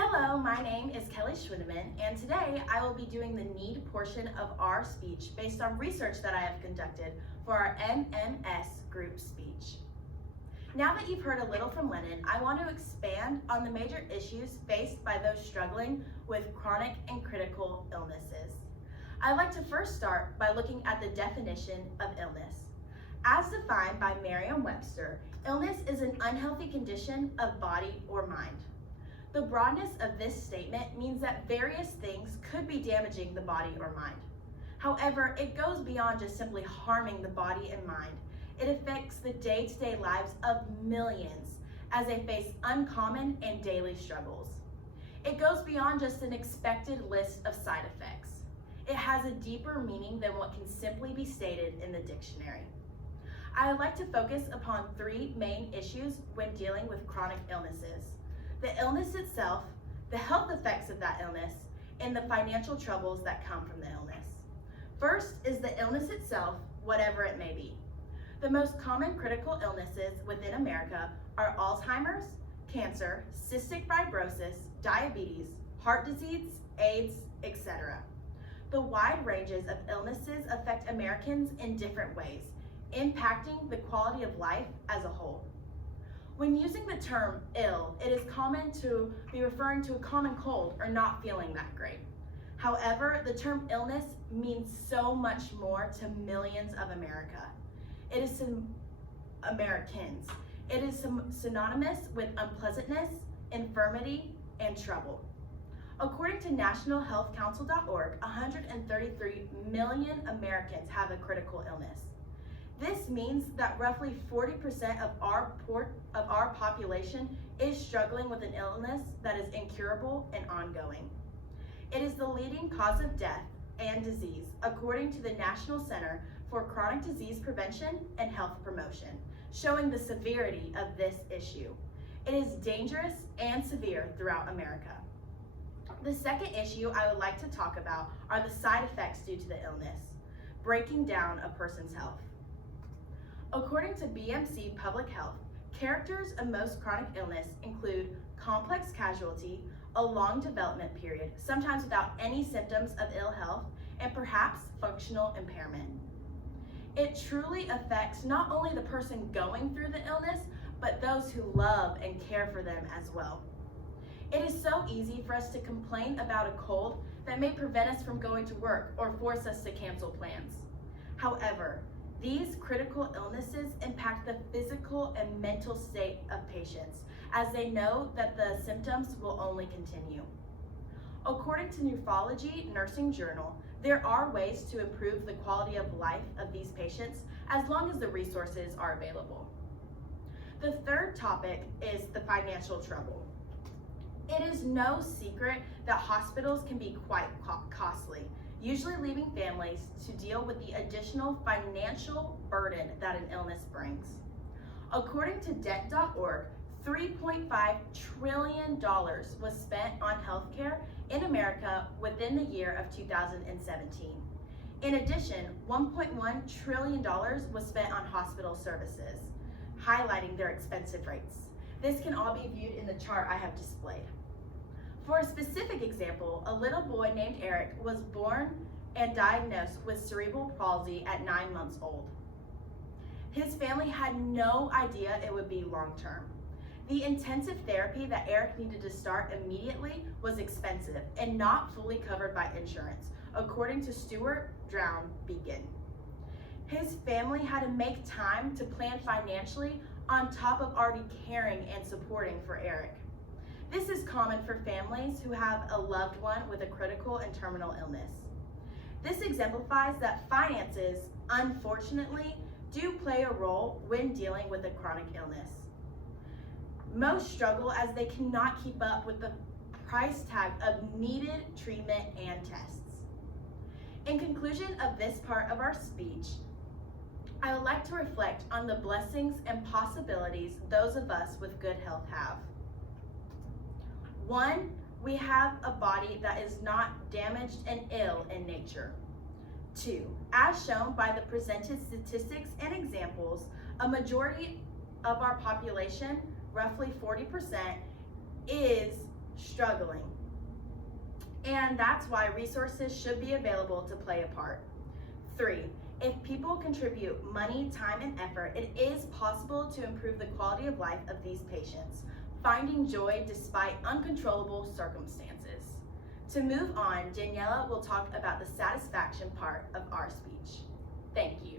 Hello, my name is Kelly Schwindeman, and today I will be doing the need portion of our speech based on research that I have conducted for our MMS group speech. Now that you've heard a little from Lennon, I want to expand on the major issues faced by those struggling with chronic and critical illnesses. I'd like to first start by looking at the definition of illness. As defined by Merriam-Webster, illness is an unhealthy condition of body or mind. The broadness of this statement means that various things could be damaging the body or mind. However, it goes beyond just simply harming the body and mind. It affects the day-to-day lives of millions as they face uncommon and daily struggles. It goes beyond just an expected list of side effects. It has a deeper meaning than what can simply be stated in the dictionary. I would like to focus upon three main issues when dealing with chronic illnesses: the illness itself, the health effects of that illness, and the financial troubles that come from the illness. First is the illness itself, whatever it may be. The most common critical illnesses within America are Alzheimer's, cancer, cystic fibrosis, diabetes, heart disease, AIDS, etc. The wide ranges of illnesses affect Americans in different ways, impacting the quality of life as a whole. When using the term ill, it is common to be referring to a common cold or not feeling that great. However, the term illness means so much more to millions of America. It is Americans. It is synonymous with unpleasantness, infirmity, and trouble. According to nationalhealthcouncil.org, 133 million Americans have a critical illness. This means that roughly 40% of our population is struggling with an illness that is incurable and ongoing. It is the leading cause of death and disease, according to the National Center for Chronic Disease Prevention and Health Promotion, showing the severity of this issue. It is dangerous and severe throughout America. The second issue I would like to talk about are the side effects due to the illness, breaking down a person's health. According to BMC Public Health, characters of most chronic illness include complex casualty, a long development period, sometimes without any symptoms of ill health, and perhaps functional impairment. It truly affects not only the person going through the illness, but those who love and care for them as well. It is so easy for us to complain about a cold that may prevent us from going to work or force us to cancel plans. However, these critical illnesses impact the physical and mental state of patients, as they know that the symptoms will only continue. According to Nephrology Nursing Journal, there are ways to improve the quality of life of these patients as long as the resources are available. The third topic is the financial trouble. It is no secret that hospitals can be quite costly, usually leaving families to deal with the additional financial burden that an illness brings. According to Debt.org, $3.5 trillion was spent on healthcare in America within the year of 2017. In addition, $1.1 trillion was spent on hospital services, highlighting their expensive rates. This can all be viewed in the chart I have displayed. For a specific example, a little boy named Eric was born and diagnosed with cerebral palsy at 9 months old. His family had no idea it would be long-term. The intensive therapy that Eric needed to start immediately was expensive and not fully covered by insurance, according to Stuart Drown Beacon. His family had to make time to plan financially on top of already caring and supporting for Eric. This is common for families who have a loved one with a critical and terminal illness. This exemplifies that finances, unfortunately, do play a role when dealing with a chronic illness. Most struggle as they cannot keep up with the price tag of needed treatment and tests. In conclusion of this part of our speech, I would like to reflect on the blessings and possibilities those of us with good health have. 1, we have a body that is not damaged and ill in nature. 2, as shown by the presented statistics and examples, a majority of our population, roughly 40%, is struggling. And that's why resources should be available to play a part. 3, if people contribute money, time, and effort, it is possible to improve the quality of life of these patients, finding joy despite uncontrollable circumstances. To move on, Daniela will talk about the satisfaction part of our speech. Thank you.